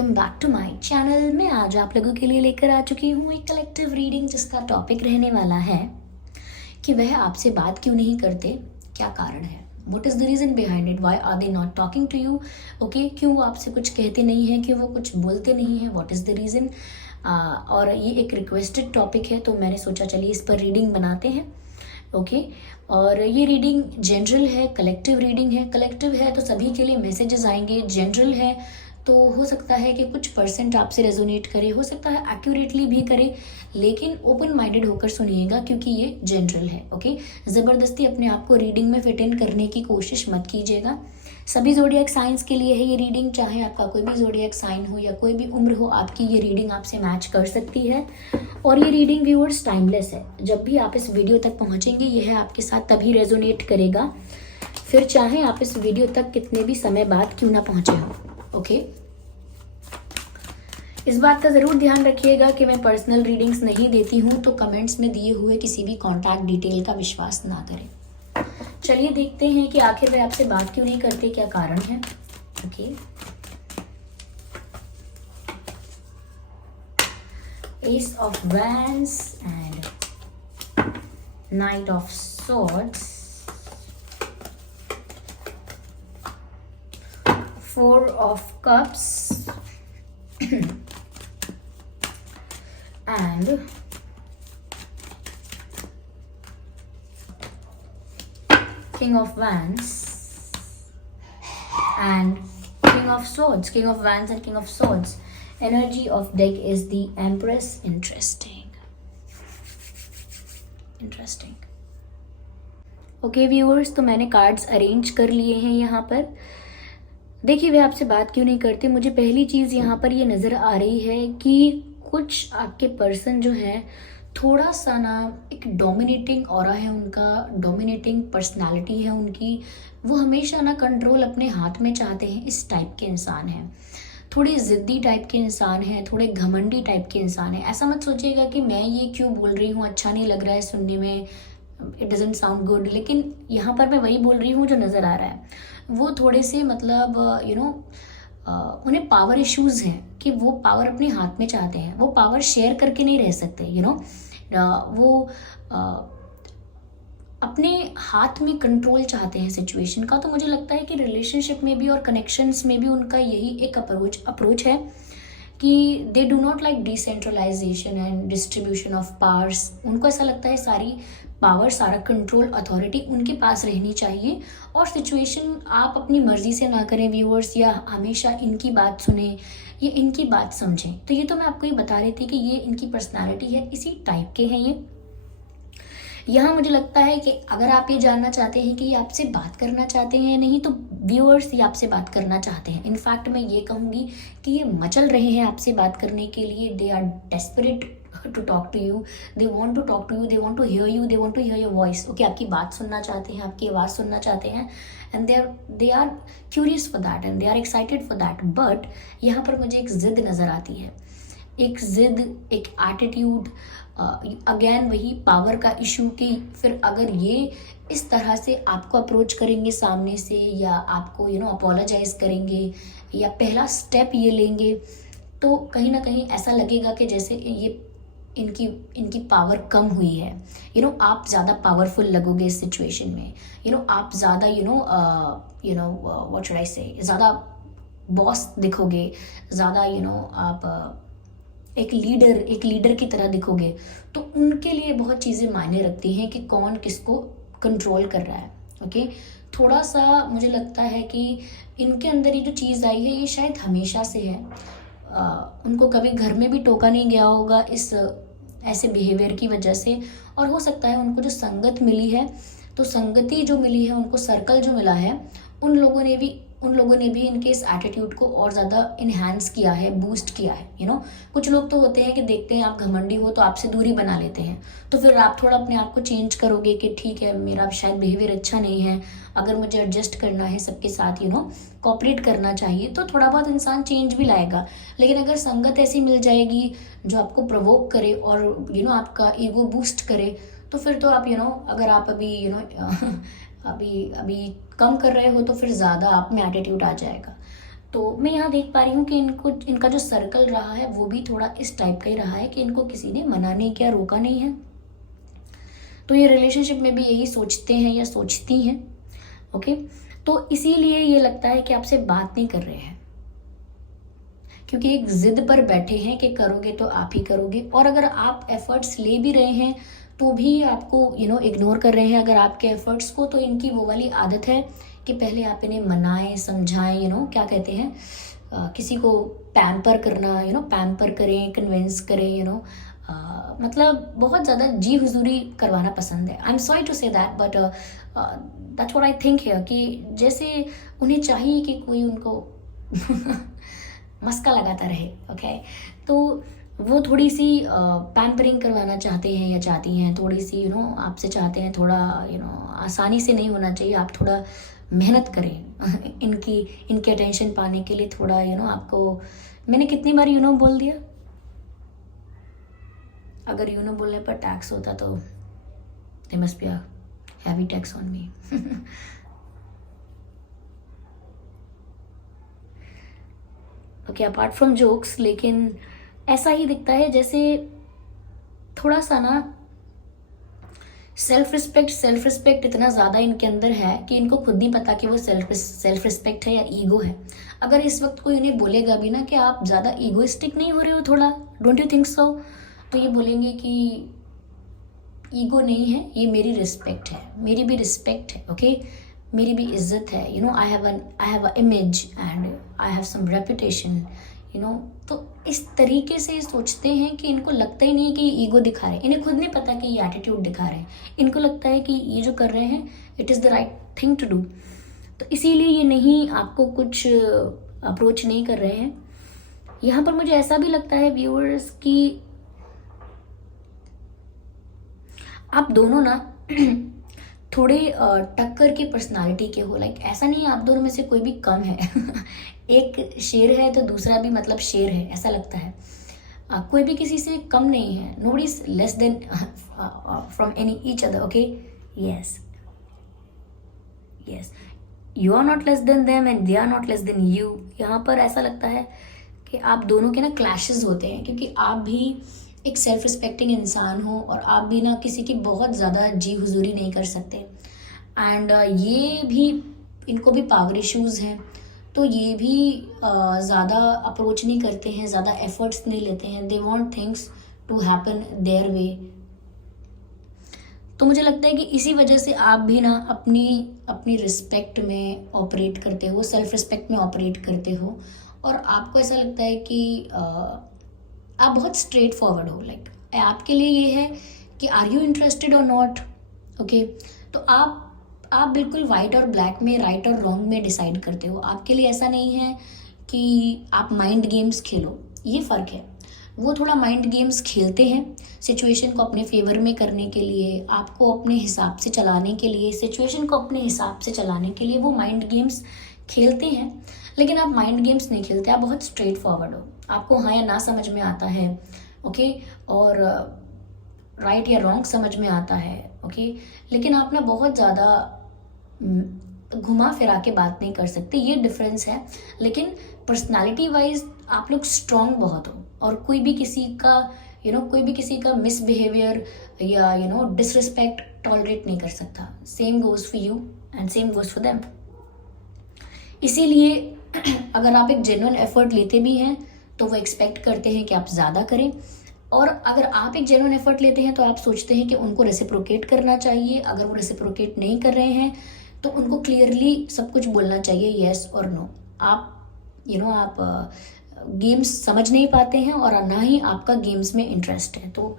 Welcome back to my channel. मैं आज आप लोगों के लिए लेकर आ चुकी हूँ एक कलेक्टिव रीडिंग जिसका टॉपिक रहने वाला है कि वह आपसे बात क्यों नहीं करते, क्या कारण है, what is the reason behind it, why are they not talking to you. Okay, क्यों वो आपसे कुछ कहते नहीं हैं, क्यों वो कुछ बोलते नहीं हैं, वट इज़ द रीज़न। और ये एक रिक्वेस्टेड टॉपिक है तो मैंने सोचा चलिए इस पर रीडिंग बनाते हैं। ओके और ये रीडिंग जनरल है, कलेक्टिव रीडिंग है। कलेक्टिव है तो सभी के लिए मैसेजेस आएंगे, जनरल है तो हो सकता है कि कुछ परसेंट आपसे रेजोनेट करे, हो सकता है एक्यूरेटली भी करे, लेकिन ओपन माइंडेड होकर सुनिएगा क्योंकि ये जनरल है। ओके, ज़बरदस्ती अपने आप को रीडिंग में फिट इन करने की कोशिश मत कीजिएगा। सभी ज़ोडिएक साइंस के लिए है ये रीडिंग, चाहे आपका कोई भी ज़ोडिएक साइन हो या कोई भी उम्र हो, आपकी ये रीडिंग आपसे मैच कर सकती है। और ये रीडिंग व्यूअर्स टाइमलेस है, जब भी आप इस वीडियो तक पहुंचेंगे यह आपके साथ तभी रेजोनेट करेगा, फिर चाहे आप इस वीडियो तक कितने भी समय बाद क्यों ना पहुंचे हो। ओके, इस बात का ज़रूर ध्यान रखिएगा कि मैं पर्सनल रीडिंग्स नहीं देती हूँ, तो कमेंट्स में दिए हुए किसी भी कॉन्टैक्ट डिटेल का विश्वास ना करें। चलिए देखते हैं कि आखिर वे आपसे बात क्यों नहीं करते, क्या कारण है। Okay, S of wands and night of swords, four of cups and King of Wands and King of Swords. King of Wands and King of Swords. Energy of deck is the Empress. Interesting. Okay viewers, तो मैंने cards arrange कर लिए हैं यहाँ पर। देखिए वे आपसे बात क्यों नहीं करते। मुझे पहली चीज़ यहाँ पर ये नज़र आ रही है कि कुछ आपके पर्सन जो हैं थोड़ा सा ना एक डोमिनेटिंग ऑरा है उनका, डोमिनेटिंग पर्सनालिटी है उनकी, वो हमेशा ना कंट्रोल अपने हाथ में चाहते हैं। इस टाइप के इंसान हैं, थोड़े ज़िद्दी टाइप के इंसान हैं, थोड़े घमंडी टाइप के इंसान हैं। ऐसा मत सोचिएगा कि मैं ये क्यों बोल रही हूँ, अच्छा नहीं लग रहा है सुनने में, इट डजंट साउंड गुड, लेकिन यहाँ पर मैं वही बोल रही हूँ जो नज़र आ रहा है। वो थोड़े से मतलब उन्हें पावर इश्यूज़ हैं कि वो पावर अपने हाथ में चाहते हैं, वो पावर शेयर करके नहीं रह सकते। वो अपने हाथ में कंट्रोल चाहते हैं सिचुएशन का। तो मुझे लगता है कि रिलेशनशिप में भी और कनेक्शंस में भी उनका यही एक अप्रोच है कि they do not like decentralization and distribution of powers. उनको ऐसा लगता है सारी पावर, सारा कंट्रोल, अथॉरिटी उनके पास रहनी चाहिए और सिचुएशन आप अपनी मर्जी से ना करें व्यूअर्स, या हमेशा इनकी बात सुने या इनकी बात समझें। तो ये तो मैं आपको ये बता रही थी कि ये इनकी पर्सनालिटी है, इसी टाइप के हैं ये। यहाँ मुझे लगता है कि अगर आप ये जानना चाहते हैं कि ये आपसे बात करना चाहते हैं या नहीं, तो व्यूअर्स ये आपसे बात करना चाहते हैं। इनफैक्ट मैं ये कहूँगी कि ये मचल रहे हैं आपसे बात करने के लिए। They are desperate to talk to you, they want to talk to you, they want to hear you, they want to hear your voice. Okay, आपकी बात सुनना चाहते हैं, आपकी आवाज़ सुनना चाहते हैं, and they are curious for that and they are excited for that. But यहाँ पर मुझे एक जिद नज़र आती है, एक जिद, एक एटीट्यूड, अगेन वही पावर का इशू कि फिर अगर ये इस तरह से आपको अप्रोच करेंगे सामने से, या आपको अपोलोजाइज करेंगे या पहला स्टेप ये लेंगे, तो कहीं ना कहीं ऐसा लगेगा कि जैसे ये इनकी पावर कम हुई है। आप ज़्यादा पावरफुल लगोगे इस सिचुएशन में। आप ज़्यादा व्हाट शुड आई से, ज़्यादा बॉस दिखोगे, ज़्यादा आप एक लीडर की तरह दिखोगे। तो उनके लिए बहुत चीज़ें मायने रखती हैं कि कौन किसको कंट्रोल कर रहा है। ओके, थोड़ा सा मुझे लगता है कि इनके अंदर ये जो चीज़ आई है ये शायद हमेशा से है। उनको कभी घर में भी टोका नहीं गया होगा इस ऐसे बिहेवियर की वजह से, और हो सकता है उनको जो संगत मिली है, तो संगति जो मिली है उनको, सर्कल जो मिला है, उन लोगों ने भी इनके इस एटीट्यूड को और ज़्यादा इन्हांस किया है, बूस्ट किया है। कुछ लोग तो होते हैं कि देखते हैं आप घमंडी हो तो आपसे दूरी बना लेते हैं, तो फिर आप थोड़ा अपने आप को चेंज करोगे कि ठीक है मेरा शायद बिहेवियर अच्छा नहीं है, अगर मुझे एडजस्ट करना है सबके साथ कोऑपरेट करना चाहिए, तो थोड़ा बहुत इंसान चेंज भी लाएगा। लेकिन अगर संगत ऐसी मिल जाएगी जो आपको प्रवोक करे और आपका ईगो बूस्ट करे, तो फिर तो आप अगर आप अभी कम कर रहे हो तो फिर ज़्यादा आप में एटीट्यूड आ जाएगा। तो मैं यहाँ देख पा रही हूँ कि इनका जो सर्कल रहा है वो भी थोड़ा इस टाइप का ही रहा है कि इनको किसी ने मना नहीं किया, रोका नहीं है। तो ये रिलेशनशिप में भी यही सोचते हैं या सोचती हैं। ओके, तो इसीलिए ये लगता है कि आपसे बात नहीं कर रहे हैं, क्योंकि एक जिद पर बैठे हैं कि करोगे तो आप ही करोगे, और अगर आप एफर्ट्स ले भी रहे हैं तो भी आपको इग्नोर कर रहे हैं अगर आपके एफर्ट्स को। तो इनकी वो वाली आदत है कि पहले आप इन्हें मनाएं, समझाएं, क्या कहते हैं, किसी को पैम्पर करना, पैम्पर करें, कन्विंस करें, मतलब बहुत ज़्यादा जी हुजूरी करवाना पसंद है। I am sorry to say that, but that's what I think है कि जैसे उन्हें चाहिए कि कोई उनको मस्का लगाता रहे। ओके, तो वो थोड़ी सी पैम्परिंग करवाना चाहते हैं या चाहती हैं, थोड़ी सी आपसे चाहते हैं, थोड़ा आसानी से नहीं होना चाहिए, आप थोड़ा मेहनत करें इनकी अटेंशन पाने के लिए। थोड़ा आपको मैंने कितनी बार बोल दिया, अगर बोलने पर टैक्स होता तो they must be a heavy tax on me. Okay, apart from jokes, लेकिन ऐसा ही दिखता है जैसे थोड़ा सा ना सेल्फ रिस्पेक्ट इतना ज़्यादा इनके अंदर है कि इनको खुद नहीं पता कि वो सेल्फ रिस्पेक्ट है या ईगो है। अगर इस वक्त कोई इन्हें बोलेगा भी ना कि आप ज़्यादा ईगोइस्टिक नहीं हो रहे हो थोड़ा, डोंट यू थिंक सो, तो ये बोलेंगे कि ईगो नहीं है, ये मेरी रिस्पेक्ट है, मेरी भी रिस्पेक्ट है। ओके, मेरी भी इज्जत है, I have a image and I have some reputation, तो इस तरीके से सोचते हैं कि इनको लगता ही नहीं है कि ये ईगो दिखा रहे हैं, इन्हें खुद नहीं पता कि ये एटीट्यूड दिखा रहे हैं, इनको लगता है कि ये जो कर रहे हैं it is the right thing to do. तो इसीलिए ये नहीं आपको कुछ अप्रोच नहीं कर रहे हैं। यहाँ पर मुझे ऐसा भी लगता है व्यूअर्स कि आप दोनों ना थोड़े टक्कर की पर्सनालिटी के हो, लाइक ऐसा नहीं है आप दोनों में से कोई भी कम है। एक शेर है तो दूसरा भी मतलब शेर है, ऐसा लगता है। कोई भी किसी से कम नहीं है, nobody is less than from any each other. Okay, yes, you are not less than them and they are not less than you. यहाँ पर ऐसा लगता है कि आप दोनों के ना क्लैशेस होते हैं, क्योंकि आप भी एक सेल्फ रिस्पेक्टिंग इंसान हो और आप भी ना किसी की बहुत ज़्यादा जी हुजूरी नहीं कर सकते। एंड ये भी, इनको भी पावर इश्यूज़ हैं, तो ये भी ज़्यादा अप्रोच नहीं करते हैं, ज़्यादा एफर्ट्स नहीं लेते हैं। They want things to happen their way. तो मुझे लगता है कि इसी वजह से आप भी ना अपनी रिस्पेक्ट में ऑपरेट करते हो, सेल्फ रिस्पेक्ट में ऑपरेट करते हो, और आपको ऐसा लगता है कि आप बहुत स्ट्रेट फॉरवर्ड हो। लाइक आपके लिए ये है कि आर यू इंटरेस्टेड और नॉट। ओके, तो आप बिल्कुल वाइट और ब्लैक में, राइट और रॉन्ग में डिसाइड करते हो। आपके लिए ऐसा नहीं है कि आप माइंड गेम्स खेलो, ये फ़र्क है। वो थोड़ा माइंड गेम्स खेलते हैं सिचुएशन को अपने फेवर में करने के लिए, आपको अपने हिसाब से चलाने के लिए, सिचुएशन को अपने हिसाब से चलाने के लिए वो माइंड गेम्स खेलते हैं। लेकिन आप माइंड गेम्स नहीं खेलते, आप बहुत स्ट्रेट फॉरवर्ड हो, आपको हाँ या ना समझ में आता है। ओके, और राइट या रॉन्ग समझ में आता है। ओके, लेकिन आप ना बहुत ज़्यादा घुमा फिरा के बात नहीं कर सकते, ये डिफरेंस है। लेकिन पर्सनालिटी वाइज आप लोग स्ट्रॉन्ग बहुत हो, और कोई भी किसी का मिसबिहेवियर या डिसरिस्पेक्ट टॉलरेट नहीं कर सकता। Same goes for you and same goes for them. इसीलिए अगर आप एक जेन्युइन एफर्ट लेते भी हैं तो वो एक्सपेक्ट करते हैं कि आप ज़्यादा करें, और अगर आप एक जेन्युइन एफर्ट लेते हैं तो आप सोचते हैं कि उनको रेसिप्रोकेट करना चाहिए। अगर वो रेसिप्रोकेट नहीं कर रहे हैं तो उनको क्लियरली सब कुछ बोलना चाहिए, येस और नो। आप आप गेम्स समझ नहीं पाते हैं और ना ही आपका गेम्स में इंटरेस्ट है, तो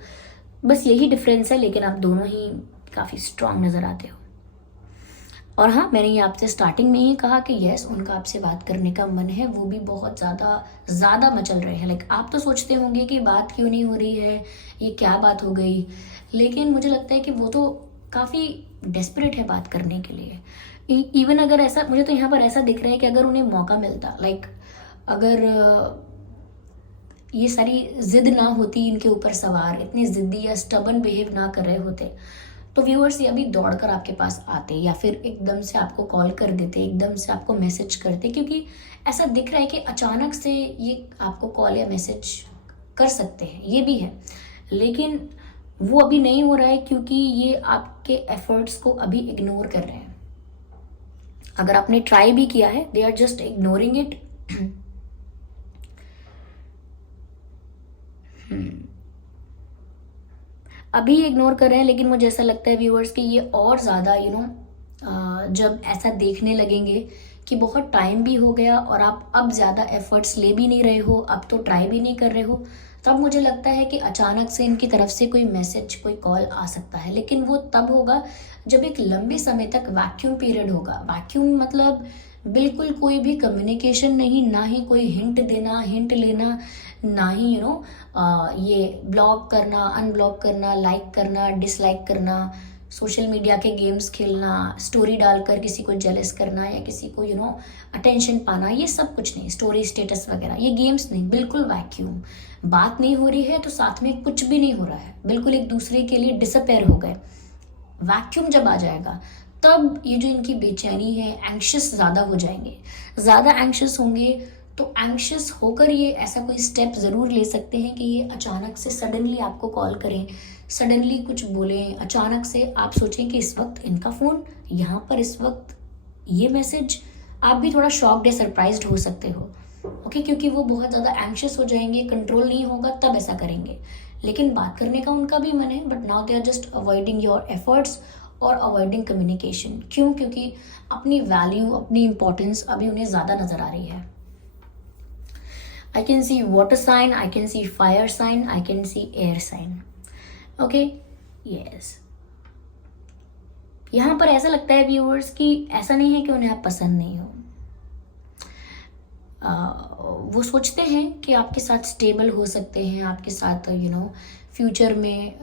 बस यही डिफरेंस है। लेकिन आप दोनों ही काफ़ी स्ट्रांग नज़र आते हो। और हाँ, मैंने ये आपसे स्टार्टिंग में ही कहा कि यस, उनका आपसे बात करने का मन है, वो भी बहुत ज़्यादा मचल रहे हैं। लाइक आप तो सोचते होंगे कि बात क्यों नहीं हो रही है, ये क्या बात हो गई, लेकिन मुझे लगता है कि वो तो काफ़ी डेस्परेट है बात करने के लिए। इवन अगर ऐसा, मुझे तो यहाँ पर ऐसा दिख रहा है कि अगर उन्हें मौका मिलता, लाइक अगर ये सारी जिद ना होती इनके ऊपर सवार, इतनी ज़िद्दी या स्टबन बिहेव ना कर रहे होते, तो व्यूअर्स ये अभी दौड़ कर आपके पास आते या फिर एकदम से आपको कॉल कर देते, एकदम से आपको मैसेज करते, क्योंकि ऐसा दिख रहा है कि अचानक से ये आपको कॉल या मैसेज कर सकते हैं, ये भी है, लेकिन वो अभी नहीं हो रहा है क्योंकि ये आपके एफर्ट्स को अभी इग्नोर कर रहे हैं। अगर आपने ट्राई भी किया है, they are just ignoring it. अभी इग्नोर कर रहे हैं, लेकिन मुझे ऐसा लगता है व्यूअर्स कि ये और ज़्यादा जब ऐसा देखने लगेंगे कि बहुत टाइम भी हो गया और आप अब ज़्यादा एफर्ट्स ले भी नहीं रहे हो, अब तो ट्राई भी नहीं कर रहे हो, तब मुझे लगता है कि अचानक से इनकी तरफ से कोई मैसेज, कोई कॉल आ सकता है। लेकिन वो तब होगा जब एक लंबे समय तक वैक्यूम पीरियड होगा। वैक्यूम मतलब बिल्कुल कोई भी कम्युनिकेशन नहीं, ना ही कोई हिंट देना, हिंट लेना, ना ही ये ब्लॉक करना, अनब्लॉक करना, लाइक करना, डिसलाइक करना, सोशल मीडिया के गेम्स खेलना, स्टोरी डालकर किसी को जेलस करना या किसी को अटेंशन पाना, ये सब कुछ नहीं। स्टोरी स्टेटस वगैरह, ये गेम्स नहीं, बिल्कुल वैक्यूम। बात नहीं हो रही है तो साथ में कुछ भी नहीं हो रहा है, बिल्कुल एक दूसरे के लिए डिसअपेयर हो गए। वैक्यूम जब आ जाएगा तब ये जो इनकी बेचैनी है, एंग्शियस ज़्यादा हो जाएंगे। ज़्यादा एंग्शियस होंगे तो एंग्शियस होकर ये ऐसा कोई स्टेप ज़रूर ले सकते हैं कि ये अचानक से सडनली आपको कॉल करें, सडनली कुछ बोलें, अचानक से आप सोचें कि इस वक्त इनका फ़ोन यहाँ पर, इस वक्त ये मैसेज, आप भी थोड़ा शॉक्ड या सरप्राइज्ड हो सकते हो। ओके, क्योंकि वो बहुत ज़्यादा एंग्शियस हो जाएंगे, कंट्रोल नहीं होगा तब ऐसा करेंगे। लेकिन बात करने का उनका भी मन है, but now they are just avoiding your efforts और अवॉइडिंग कम्युनिकेशन। क्यों? क्योंकि अपनी वैल्यू, अपनी इंपॉर्टेंस अभी उन्हें ज़्यादा नज़र आ रही है। I can see water sign, I can see fire sign, I can see air sign. Okay? Yes. यहाँ पर ऐसा लगता है व्यूअर्स कि ऐसा नहीं है कि उन्हें आप पसंद नहीं हो। वो सोचते हैं कि आपके साथ स्टेबल हो सकते हैं, आपके साथ फ्यूचर में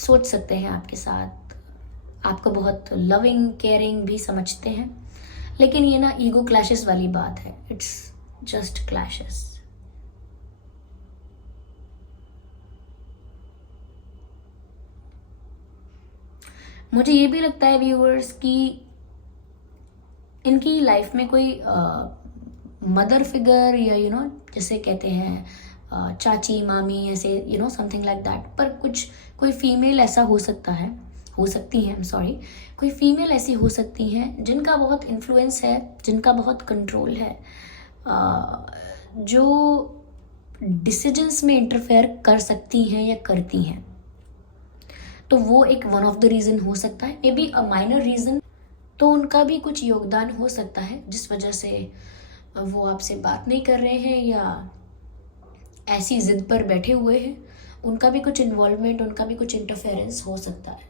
सोच सकते हैं आपके साथ, आपको बहुत लविंग केयरिंग भी समझते हैं। लेकिन ये ईगो क्लैशेस वाली बात है, इट्स जस्ट क्लैशेस। मुझे ये भी लगता है व्यूअर्स कि इनकी लाइफ में कोई मदर फिगर या जैसे कहते हैं चाची, मामी, ऐसे समथिंग लाइक दैट, पर कोई फीमेल ऐसा हो सकता है, हो सकती हैं, सॉरी, कोई फीमेल ऐसी हो सकती हैं जिनका बहुत इन्फ्लुएंस है, जिनका बहुत कंट्रोल है, जो डिसीजंस में इंटरफेयर कर सकती हैं या करती हैं। तो वो एक वन ऑफ द रीज़न हो सकता है, may be a minor reason. तो उनका भी कुछ योगदान हो सकता है जिस वजह से वो आपसे बात नहीं कर रहे हैं या ऐसी जिद पर बैठे हुए हैं। उनका भी कुछ इन्वॉल्वमेंट, उनका भी कुछ इंटरफेरेंस हो सकता है।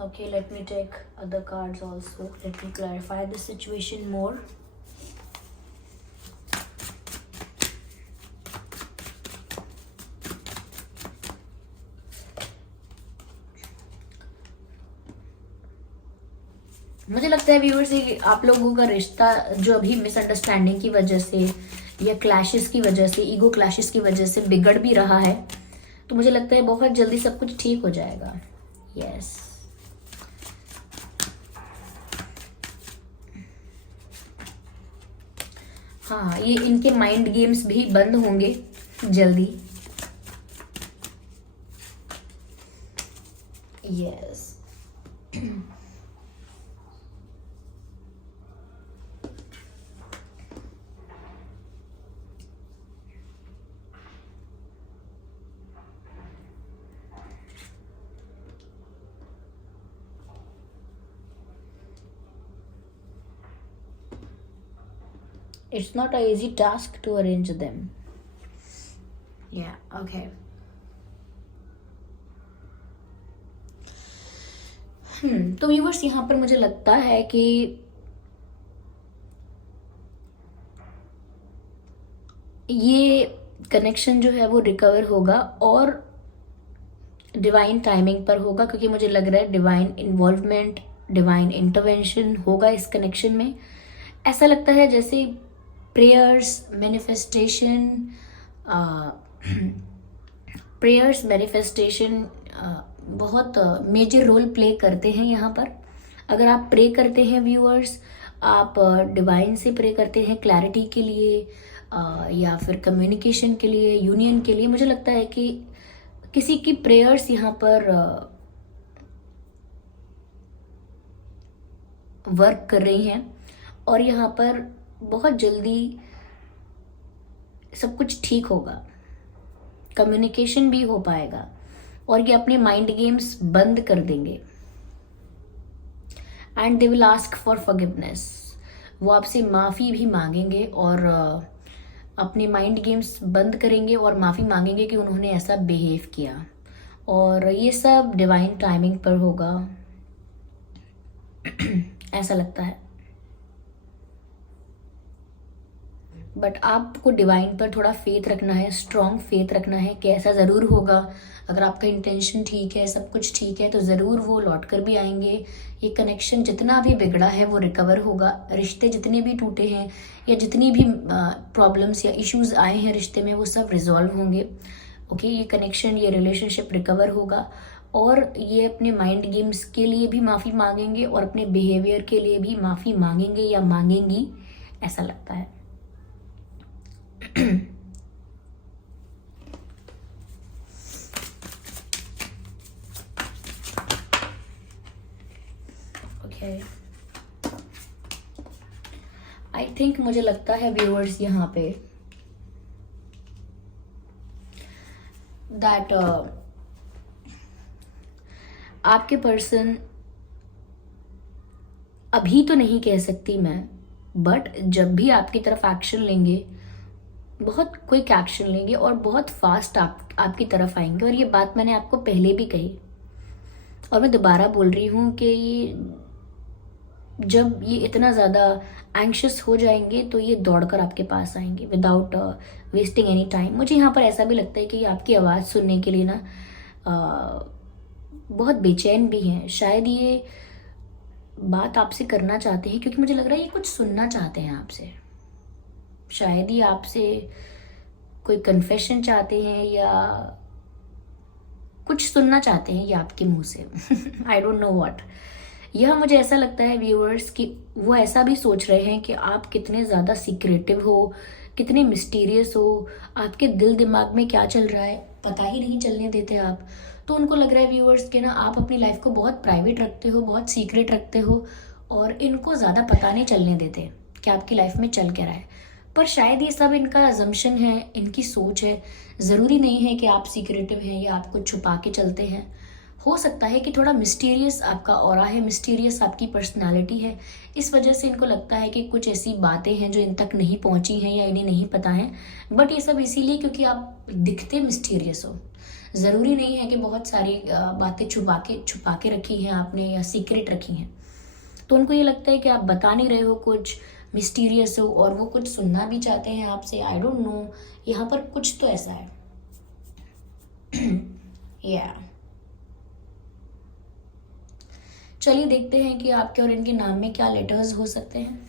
Okay, let me take other cards also. Let me clarify the situation more. मुझे लगता है व्यूअर्स कि आप लोगों का रिश्ता जो अभी मिसअंडरस्टैंडिंग की वजह से या क्लैशेस की वजह से, ईगो क्लैशेस की वजह से बिगड़ भी रहा है, तो मुझे लगता है बहुत जल्दी सब कुछ ठीक हो जाएगा। यस। हाँ, ये इनके माइंड गेम्स भी बंद होंगे जल्दी। Yes. It's not an easy task to arrange them. Yeah, okay. तो व्यूअर्स यहाँ पर मुझे लगता है कि ये कनेक्शन जो है वो रिकवर होगा और डिवाइन टाइमिंग पर होगा, क्योंकि मुझे लग रहा है डिवाइन इन्वॉल्वमेंट, डिवाइन इंटरवेंशन होगा इस कनेक्शन में। ऐसा लगता है जैसे प्रेयर्स, मैनिफेस्टेशन, प्रेयर्स मैनिफेस्टेशन बहुत मेजर रोल प्ले करते हैं यहाँ पर। अगर आप प्रे करते हैं व्यूअर्स, आप डिवाइन से प्रे करते हैं क्लैरिटी के लिए या फिर कम्युनिकेशन के लिए, यूनियन के लिए, मुझे लगता है कि किसी की प्रेयर्स यहाँ पर वर्क कर रही हैं और यहाँ पर बहुत जल्दी सब कुछ ठीक होगा, कम्युनिकेशन भी हो पाएगा और ये अपने माइंड गेम्स बंद कर देंगे and they will ask for forgiveness. वो आपसे माफ़ी भी मांगेंगे और अपने माइंड गेम्स बंद करेंगे और माफ़ी मांगेंगे कि उन्होंने ऐसा बिहेव किया, और ये सब डिवाइन टाइमिंग पर होगा ऐसा लगता है। बट आपको डिवाइन पर थोड़ा फेथ रखना है, स्ट्रॉन्ग फेथ रखना है कि ऐसा ज़रूर होगा। अगर आपका इंटेंशन ठीक है, सब कुछ ठीक है, तो ज़रूर वो लौट कर भी आएंगे। ये कनेक्शन जितना भी बिगड़ा है वो रिकवर होगा। रिश्ते जितने भी टूटे हैं या जितनी भी प्रॉब्लम्स या इश्यूज आए हैं रिश्ते में, वो सब रिजॉल्व होंगे। ओके, ये कनेक्शन, ये रिलेशनशिप रिकवर होगा और ये अपने माइंड गेम्स के लिए भी माफ़ी मांगेंगे और अपने बिहेवियर के लिए भी माफ़ी मांगेंगे या मांगेंगी, ऐसा लगता है। ओके, आई थिंक मुझे लगता है व्यूअर्स यहाँ पे दैट आपके पर्सन, अभी तो नहीं कह सकती मैं, बट जब भी आपकी तरफ एक्शन लेंगे, बहुत क्विक एक्शन लेंगे और बहुत फास्ट आपकी तरफ आएंगे। और ये बात मैंने आपको पहले भी कही और मैं दोबारा बोल रही हूँ कि जब ये इतना ज़्यादा एंग्शियस हो जाएंगे तो ये दौड़कर आपके पास आएंगे विदाउट वेस्टिंग एनी टाइम। मुझे यहाँ पर ऐसा भी लगता है कि आपकी आवाज़ सुनने के लिए ना बहुत बेचैन भी हैं। शायद ये बात आपसे करना चाहते हैं क्योंकि मुझे लग रहा है ये कुछ सुनना चाहते हैं आपसे। शायद ही आपसे कोई कन्फेशन चाहते हैं या कुछ सुनना चाहते हैं ये आपके मुंह से। I don't know what. यह मुझे ऐसा लगता है व्यूअर्स कि वो ऐसा भी सोच रहे हैं कि आप कितने ज़्यादा सीक्रेटिव हो, कितने मिस्टीरियस हो, आपके दिल दिमाग में क्या चल रहा है पता ही नहीं चलने देते आप। तो उनको लग रहा है व्यूअर्स कि ना आप अपनी लाइफ को बहुत प्राइवेट रखते हो, बहुत सीक्रेट रखते हो और इनको ज़्यादा पता नहीं चलने देते कि आपकी लाइफ में चल क्या रहा है। पर शायद ये सब इनका अजम्पशन है, इनकी सोच है। ज़रूरी नहीं है कि आप सीक्रेटिव हैं या आप कुछ छुपा के चलते हैं। हो सकता है कि थोड़ा मिस्टीरियस आपका ऑरा है, मिस्टीरियस आपकी पर्सनालिटी है। इस वजह से इनको लगता है कि कुछ ऐसी बातें हैं जो इन तक नहीं पहुंची हैं या इन्हें नहीं पता है। बट ये सब इसीलिए क्योंकि आप दिखते मिस्टीरियस हो। ज़रूरी नहीं है कि बहुत सारी बातें छुपा के रखी हैं आपने या सीक्रेट रखी हैं। तो उनको ये लगता है कि आप बता नहीं रहे हो, कुछ मिस्टीरियस हो और वो कुछ सुनना भी चाहते हैं आपसे। आई डोंट नो, यहाँ पर कुछ तो ऐसा है। या चलिए देखते हैं कि आपके और इनके नाम में क्या लेटर्स हो सकते हैं।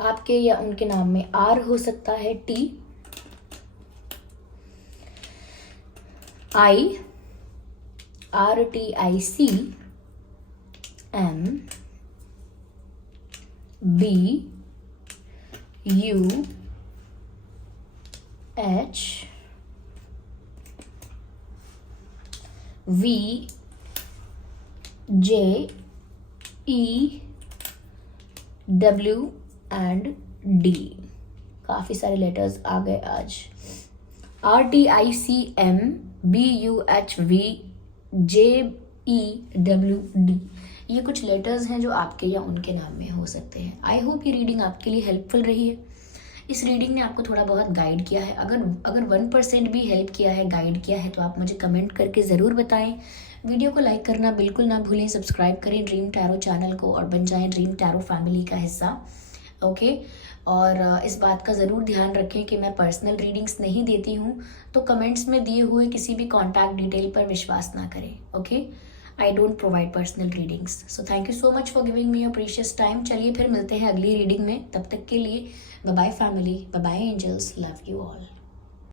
आपके या उनके नाम में आर हो सकता है, T, I, RTIC, M, B, U, H, V, J, E, W and D। काफ़ी सारे लेटर्स आ गए आज। RTICM, BUHV, JEWD, ये कुछ लेटर्स हैं जो आपके या उनके नाम में हो सकते हैं। आई होप ये रीडिंग आपके लिए हेल्पफुल रही है। इस रीडिंग ने आपको थोड़ा बहुत गाइड किया है। अगर 1% भी हेल्प किया है, गाइड किया है, तो आप मुझे कमेंट करके ज़रूर बताएं। वीडियो को लाइक करना बिल्कुल ना भूलें। सब्सक्राइब करें ड्रीम टैरो चैनल को और बन जाएं ड्रीम टैरो फैमिली का हिस्सा। ओके, और इस बात का ज़रूर ध्यान रखें कि मैं पर्सनल रीडिंग्स नहीं देती हूँ, तो कमेंट्स में दिए हुए किसी भी कॉन्टैक्ट डिटेल पर विश्वास ना करें। Okay, I don't provide personal readings. So thank you so much for giving me your precious time. चलिए फिर मिलते हैं अगली रीडिंग में. तब तक के लिए bye bye family, bye bye angels, love you all.